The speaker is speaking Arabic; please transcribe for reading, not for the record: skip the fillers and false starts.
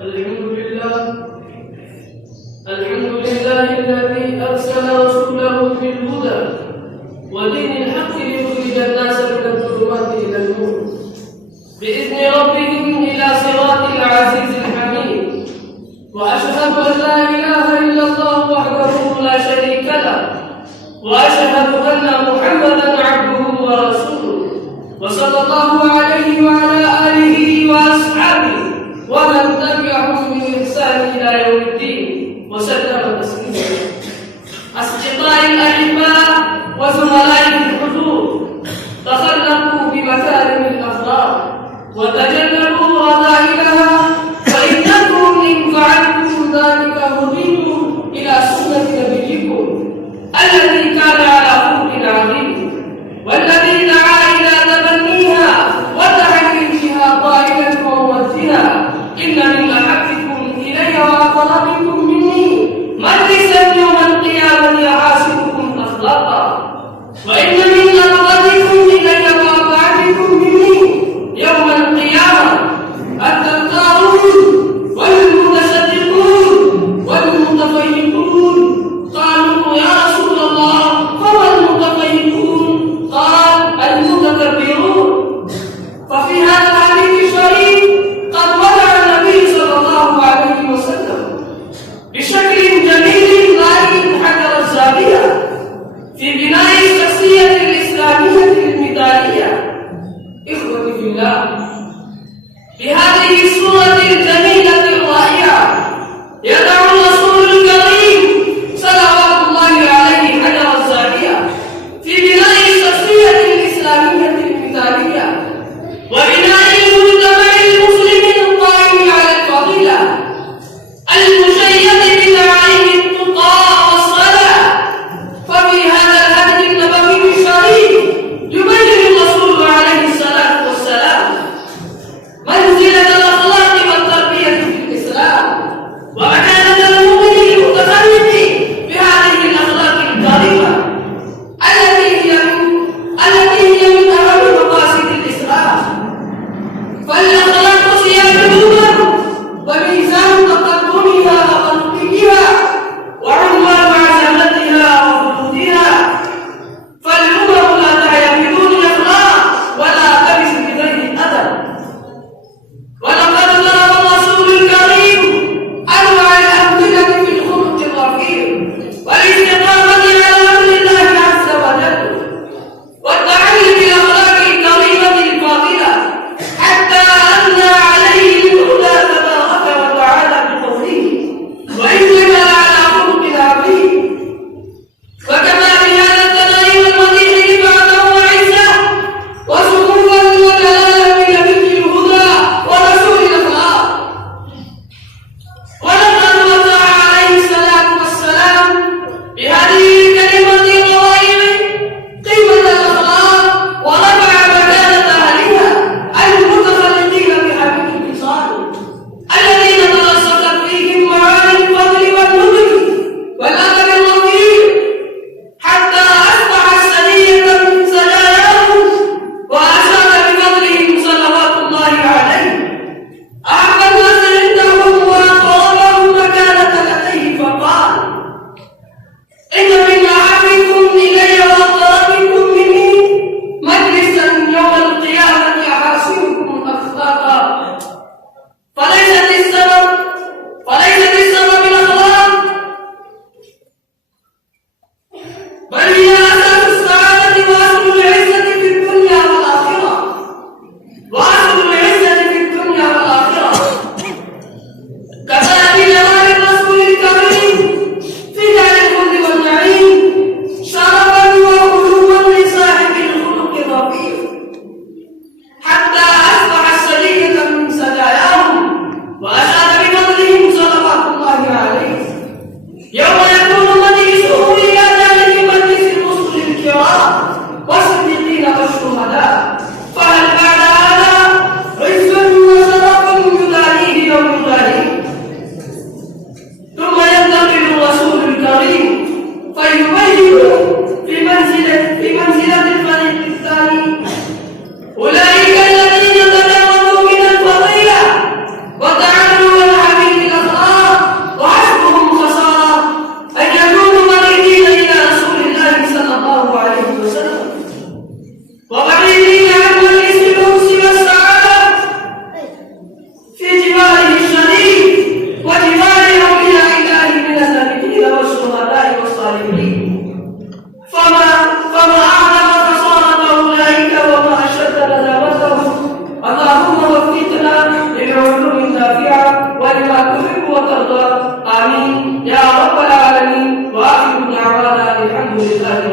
الحمد لله الذي أرسل رسوله بالهدى ودين الحق ليخرج الناس من الظلمات إلى النور بإذن ربهم إلى صراط العزيز الحميد. وأشهد أن لا إله إلا الله وحده لا شريك له، وأشهد أن محمدا عبده ورسوله، وصلى الله عليه وعلى آله وأصحابه ومن تبعهم بإحسان إلى يوم الدين وسلم تسليما. أصدقائي الأحباء وزملائي في الحضور، تخلقوا بمكارم الأخلاق وتجنبوا رذائلها، فإنكم إن فعلتم ذلك هديتم إلى سنة نبيكم الذي كان على خلق عظيم، والذي دعا إلى تبنيها وتحريفها قائلا وموجها: إن من أحبكم إلي وأقربكم مني مجلسا يوم القيامة يحاسبكم أخلاقا، وإن من أبغضكم إلي وأبعدكم مني يوم القيامة التلقاؤون والمتصدقون والمتفيقون. قالوا: يا رسول الله فما المتفيقون؟ قال: المتكبرون. ففي هذا الحديث الشريف قد وضع النبي صلى الله عليه وسلم بشكل جميل رائع حجر الزاوية في بناء الشخصية ولما تحب وترضى. آمين يا رب العالمين. وآخر دعوانا الحمد لله